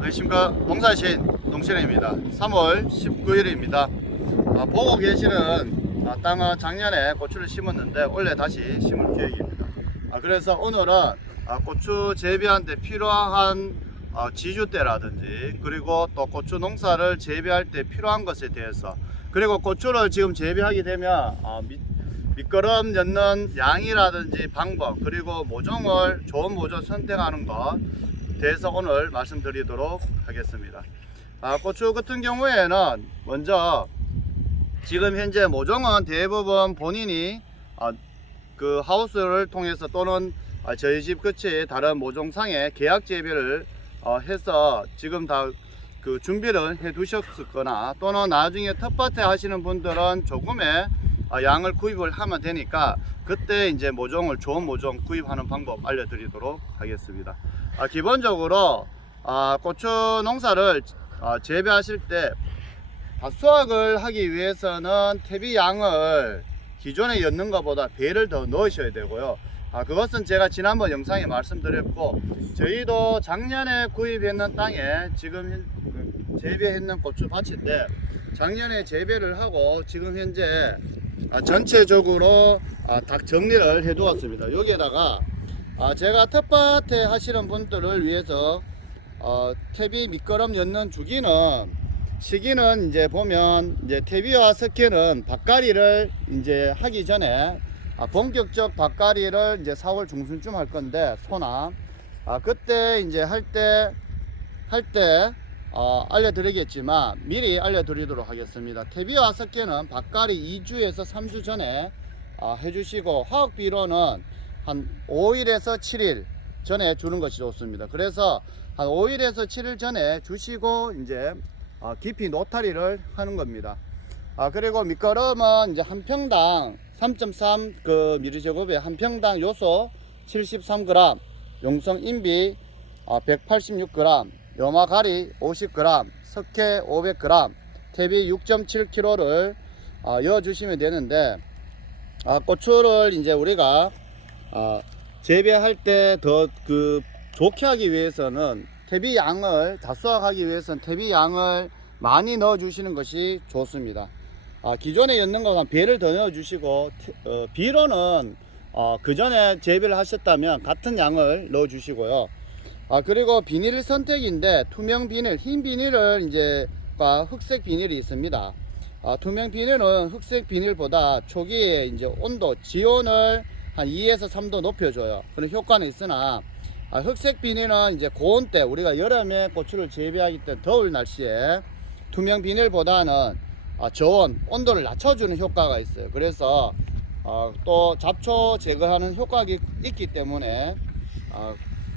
안녕하십니까. 농사신 농신입니다. 3월 19일입니다. 보고 계시는 땅은 작년에 고추를 심었는데 올해 다시 심을 계획입니다. 그래서 오늘은 고추 재배하는 데 필요한 지주대라든지 그리고 또 고추 농사를 재배할 때 필요한 것에 대해서, 그리고 고추를 지금 재배하게 되면 밑거름 엿는 양이라든지 방법, 그리고 모종을 좋은 모종 선택하는 것 대해서 오늘 말씀드리도록 하겠습니다. 고추 같은 경우에는 먼저 지금 현재 모종은 대부분 본인이 그 하우스를 통해서 또는 저희 집 끝이 다른 모종상에 계약 재배를 해서 지금 다 그 준비를 해 두셨거나, 또는 나중에 텃밭에 하시는 분들은 조금의 양을 구입을 하면 되니까 그때 이제 모종을 좋은 모종 구입하는 방법 알려드리도록 하겠습니다. 기본적으로 고추 농사를 재배하실 때 수확을 하기 위해서는 퇴비 양을 기존에 엿는 것보다 배를 더 넣으셔야 되고요. 그것은 제가 지난번 영상에 말씀드렸고, 저희도 작년에 구입했는 땅에 지금 재배했는 고추 밭인데, 작년에 재배를 하고 지금 현재 전체적으로 닭 정리를 해 두었습니다. 여기에다가 제가 텃밭에 하시는 분들을 위해서 퇴비 밑거름 엿는 주기는, 시기는 이제 보면 이제 퇴비와 석회는 밭갈이를 이제 하기 전에 본격적 밭갈이를 이제 4월 중순쯤 할 건데, 소나 그때 이제 할 때 알려드리겠지만 미리 알려드리도록 하겠습니다. 퇴비와 석회는 밭갈이 2주에서 3주 전에 해주시고, 화학비료는 한 5일에서 7일 전에 주는 것이 좋습니다. 그래서 한 5일에서 7일 전에 주시고 이제 깊이 노타리를 하는 겁니다. 그리고 밑거름은 이제 한 평당 3.3 그 미리제곱에 한 평당 요소 73g, 용성 인비 186g, 요마가리 50g, 석회 500g, 퇴비 6.7kg를 넣어 주시면 되는데, 고추를 이제 우리가 재배할 때 더 그 좋게 하기 위해서는 퇴비 양을 다 수확하기 위해서는 퇴비 양을 많이 넣어 주시는 것이 좋습니다. 기존에 엿는 것보다 배를 더 넣어 주시고, 비료는 그 전에 재배를 하셨다면 같은 양을 넣어 주시고요. 그리고 비닐 선택인데, 투명 비닐, 흰 비닐을 이제 흑색 비닐이 있습니다. 투명 비닐은 흑색 비닐보다 초기에 이제 온도, 지온을 한 2에서 3도 높여줘요. 그런 효과는 있으나, 흑색 비닐은 이제 고온 때, 우리가 여름에 고추를 재배하기 때문에 더울 날씨에 투명 비닐보다는 저온, 온도를 낮춰주는 효과가 있어요. 그래서 또 잡초 제거하는 효과가 있기 때문에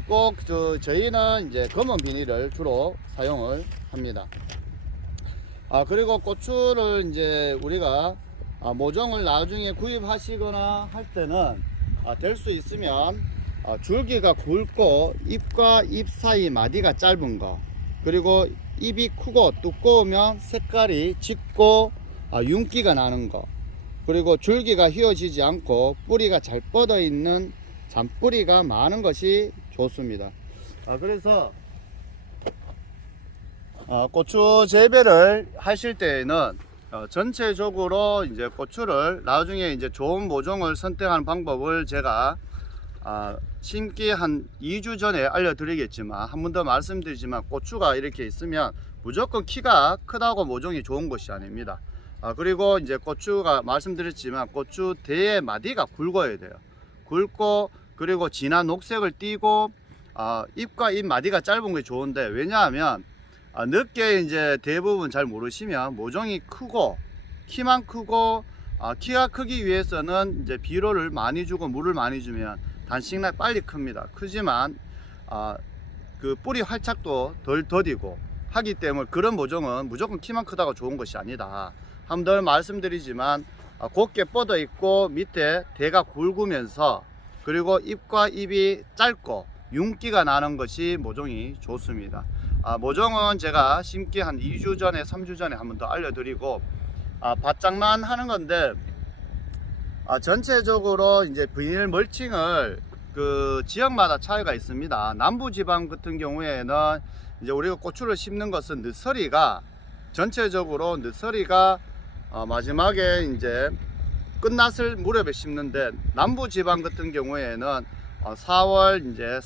꼭 저희는 이제 검은 비닐을 주로 사용을 합니다. 그리고 고추를 이제 우리가 모종을 나중에 구입하시거나 할 때는 될 수 있으면 줄기가 굵고 잎과 잎 사이 마디가 짧은 거, 그리고 잎이 크고 두꺼우면 색깔이 짙고 윤기가 나는 거, 그리고 줄기가 휘어지지 않고 뿌리가 잘 뻗어 있는 잔뿌리가 많은 것이 좋습니다. 그래서 고추 재배를 하실 때에는 전체적으로 이제 고추를 나중에 이제 좋은 모종을 선택하는 방법을 제가 심기 한 2주 전에 알려드리겠지만, 한 번 더 말씀드리지만, 고추가 이렇게 있으면 무조건 키가 크다고 모종이 좋은 것이 아닙니다. 그리고 이제 고추가 말씀드렸지만 고추 대의 마디가 굵어야 돼요. 굵고, 그리고 진한 녹색을 띠고, 잎과 잎 마디가 짧은 게 좋은데, 왜냐하면 늦게 이제 대부분 잘 모르시면 모종이 크고, 키만 크고, 키가 크기 위해서는 이제 비료를 많이 주고 물을 많이 주면 단식날 빨리 큽니다. 크지만 그 뿌리 활착도 덜 더디고 하기 때문에, 그런 모종은 무조건 키만 크다고 좋은 것이 아니다. 한 번 더 말씀드리지만 곱게 뻗어 있고 밑에 대가 굵으면서, 그리고 잎과 잎이 짧고 윤기가 나는 것이 모종이 좋습니다. 모종은 제가 심기 한 2주 전에 3주 전에 한 번 더 알려드리고, 바짝만 하는 건데, 전체적으로 이제 비닐 멀칭을 그 지역마다 차이가 있습니다. 남부지방 같은 경우에는 이제 우리가 고추를 심는 것은 늦서리가 전체적으로 늦서리가 마지막에 이제 끝났을 무렵에 심는데, 남부 지방 같은 경우에는 4월 이제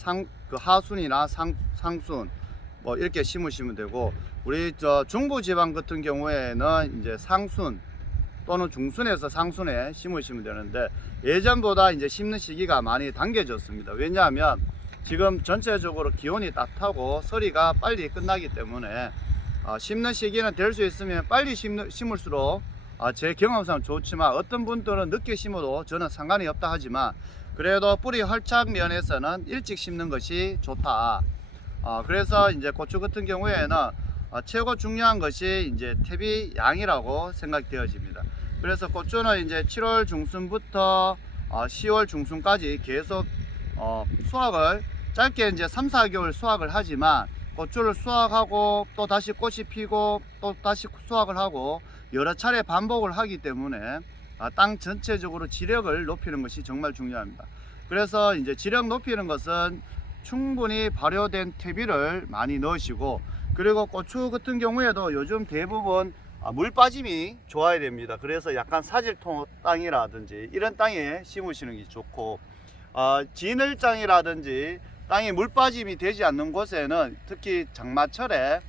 그 하순이나 상순 뭐 이렇게 심으시면 되고, 우리 저 중부 지방 같은 경우에는 이제 상순 또는 중순에서 상순에 심으시면 되는데, 예전보다 이제 심는 시기가 많이 당겨졌습니다. 왜냐하면 지금 전체적으로 기온이 따뜻하고 서리가 빨리 끝나기 때문에 심는 시기는 될 수 있으면 빨리 심을수록 제 경험상 좋지만, 어떤 분들은 늦게 심어도 저는 상관이 없다 하지만, 그래도 뿌리 활착 면에서는 일찍 심는 것이 좋다. 그래서 이제 고추 같은 경우에는 최고 중요한 것이 이제 퇴비 양이라고 생각되어집니다. 그래서 고추는 이제 7월 중순부터 10월 중순까지 계속 수확을, 짧게 이제 3-4개월 수확을 하지만, 고추를 수확하고 또 다시 꽃이 피고 또 다시 수확을 하고 여러 차례 반복을 하기 때문에 땅 전체적으로 지력을 높이는 것이 정말 중요합니다. 그래서 이제 지력 높이는 것은 충분히 발효된 퇴비를 많이 넣으시고, 그리고 고추 같은 경우에도 요즘 대부분 물 빠짐이 좋아야 됩니다. 그래서 약간 사질통 땅이라든지 이런 땅에 심으시는 게 좋고, 진흙장이라든지 땅에 물 빠짐이 되지 않는 곳에는 특히 장마철에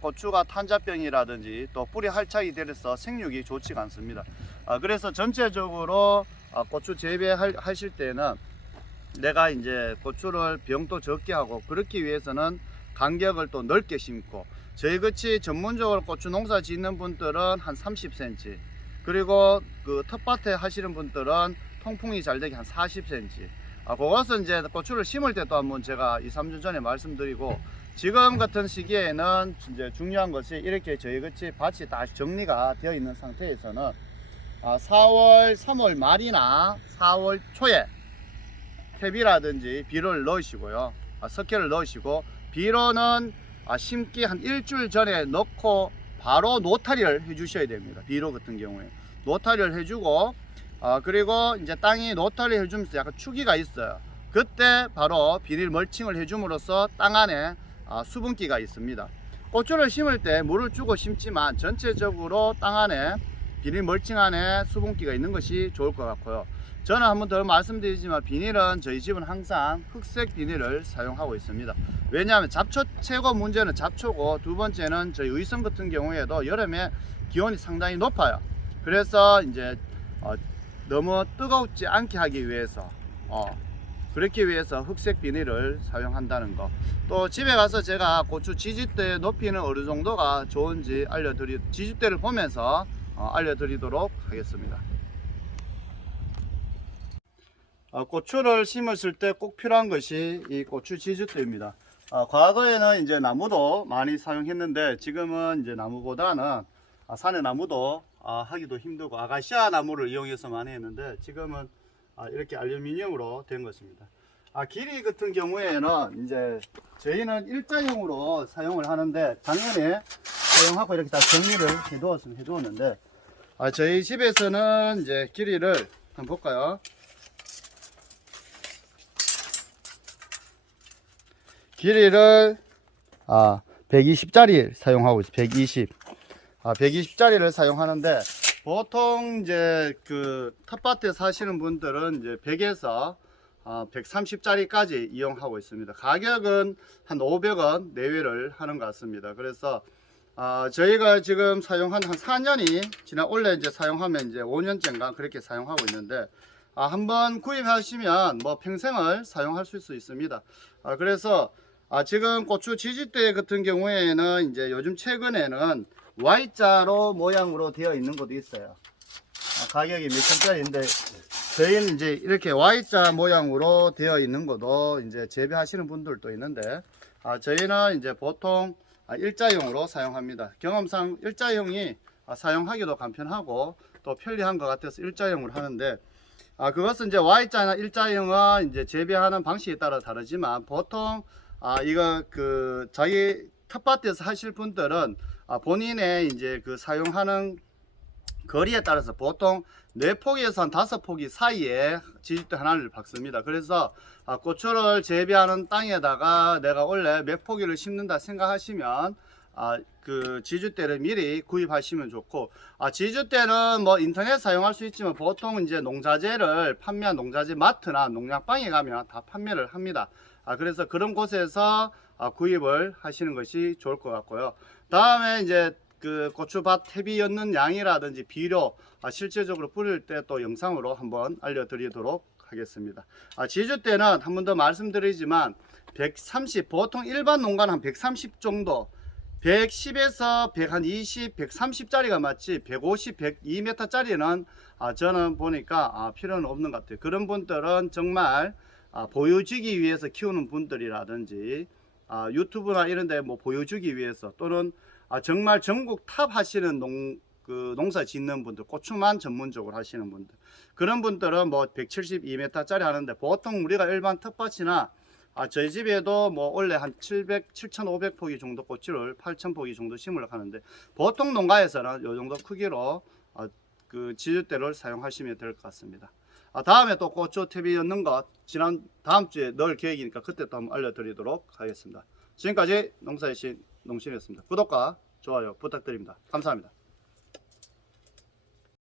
고추가 탄자병이라든지 또 뿌리 활착이 되어서 생육이 좋지가 않습니다. 그래서 전체적으로 고추 재배하실 때는 내가 이제 고추를 병도 적게 하고 그렇기 위해서는 간격을 또 넓게 심고, 저희같이 전문적으로 고추 농사 짓는 분들은 한 30cm, 그리고 그 텃밭에 하시는 분들은 통풍이 잘 되게 한 40cm. 그것은 이제 고추를 심을 때 또 한번 제가 2-3주 전에 말씀드리고, 지금 같은 시기에는 이제 중요한 것이 이렇게 저희같이 밭이 다 정리가 되어 있는 상태에서는 4월 3월 말이나 4월 초에 퇴비라든지 비료를 넣으시고요, 석회를 넣으시고, 비료는 심기 한 일주일 전에 넣고 바로 노타리를 해 주셔야 됩니다. 비료 같은 경우에 노타리를 해주고, 그리고 이제 땅이 노타리 해주면서 약간 추기가 있어요. 그때 바로 비닐 멀칭을 해줌으로써 땅 안에 수분기가 있습니다. 고추를 심을 때 물을 주고 심지만 전체적으로 땅 안에 비닐 멀칭 안에 수분기가 있는 것이 좋을 것 같고요. 저는 한 번 더 말씀드리지만, 비닐은 저희 집은 항상 흑색 비닐을 사용하고 있습니다. 왜냐하면 잡초 최고 문제는 잡초고, 두 번째는 저희 의성 같은 경우에도 여름에 기온이 상당히 높아요. 그래서 이제 너무 뜨겁지 않게 하기 위해서 그렇기 위해서 흑색 비닐을 사용한다는 거. 또 집에 가서 제가 고추 지지대 높이는 어느 정도가 좋은지 지지대를 보면서 알려드리도록 하겠습니다. 고추를 심었을 때 꼭 필요한 것이 이 고추 지지대입니다. 과거에는 이제 나무도 많이 사용했는데, 지금은 이제 나무보다는 산의 나무도 하기도 힘들고 아카시아 나무를 이용해서 많이 했는데, 지금은 이렇게 알루미늄으로 된 것입니다. 길이 같은 경우에는 이제 저희는 일자형으로 사용을 하는데, 작년에 사용하고 이렇게 다 정리를 해두었는데, 저희 집에서는 이제 길이를 한번 볼까요? 길이를 120짜리 사용하고 있어요. 120짜리를 사용하는데, 보통 이제 그 텃밭에 사시는 분들은 이제 100에서 130짜리까지 이용하고 있습니다. 가격은 한 500원 내외를 하는 것 같습니다. 그래서 저희가 지금 사용한 한 4년이 원래 이제 사용하면 이제 5년째인가 그렇게 사용하고 있는데, 한번 구입하시면 뭐 평생을 사용할 수 있습니다. 그래서 지금 고추 지지대 같은 경우에는 이제 요즘 최근에는 Y자로 모양으로 되어 있는 것도 있어요. 가격이 몇 천짜리인데, 저희는 이제 이렇게 Y자 모양으로 되어 있는 것도 이제 재배하시는 분들도 있는데, 저희는 이제 보통 일자형으로 사용합니다. 경험상 일자형이 사용하기도 간편하고 또 편리한 것 같아서 일자형으로 하는데, 그것은 이제 Y자나 일자형은 이제 재배하는 방식에 따라 다르지만, 보통 이거 그 자기 텃밭에서 하실 분들은 본인의 이제 그 사용하는 거리에 따라서 보통 4포기에서 한 5포기 사이에 지주대 하나를 박습니다. 그래서 고추를 재배하는 땅에다가 내가 원래 몇 포기를 심는다 생각하시면 그 지주대를 미리 구입하시면 좋고, 지주대는 뭐 인터넷 사용할 수 있지만 보통 이제 농자재를 판매한 농자재 마트나 농약방에 가면 다 판매를 합니다. 그래서 그런 곳에서 구입을 하시는 것이 좋을 것 같고요. 다음에 이제 그 고추밭 퇴비 였는 양이라든지 비료 실질적으로 뿌릴 때 또 영상으로 한번 알려드리도록 하겠습니다. 지주대는 한 번 더 말씀드리지만 130, 보통 일반 농가는 한 130 정도, 110에서 120, 130짜리가 맞지 150, 102m 짜리는 저는 보니까 필요는 없는 것 같아요. 그런 분들은 정말 보여주기 위해서 키우는 분들이라든지 유튜브나 이런 데 뭐 보여주기 위해서, 또는 정말 전국 탑 하시는 농사 짓는 분들, 고추만 전문적으로 하시는 분들, 그런 분들은 뭐 172m 짜리 하는데, 보통 우리가 일반 텃밭이나 저희 집에도 뭐 원래 한 7,500포기 정도 고추를 8,000포기 정도 심으려고 하는데, 보통 농가에서는 이 정도 크기로 그 지주대를 사용하시면 될 것 같습니다. 다음에 또 고추 퇴비 넣는 것 다음 주에 넣을 계획이니까 그때 또 한번 알려드리도록 하겠습니다. 지금까지 농사의 신 농신이었습니다. 구독과 좋아요 부탁드립니다. 감사합니다.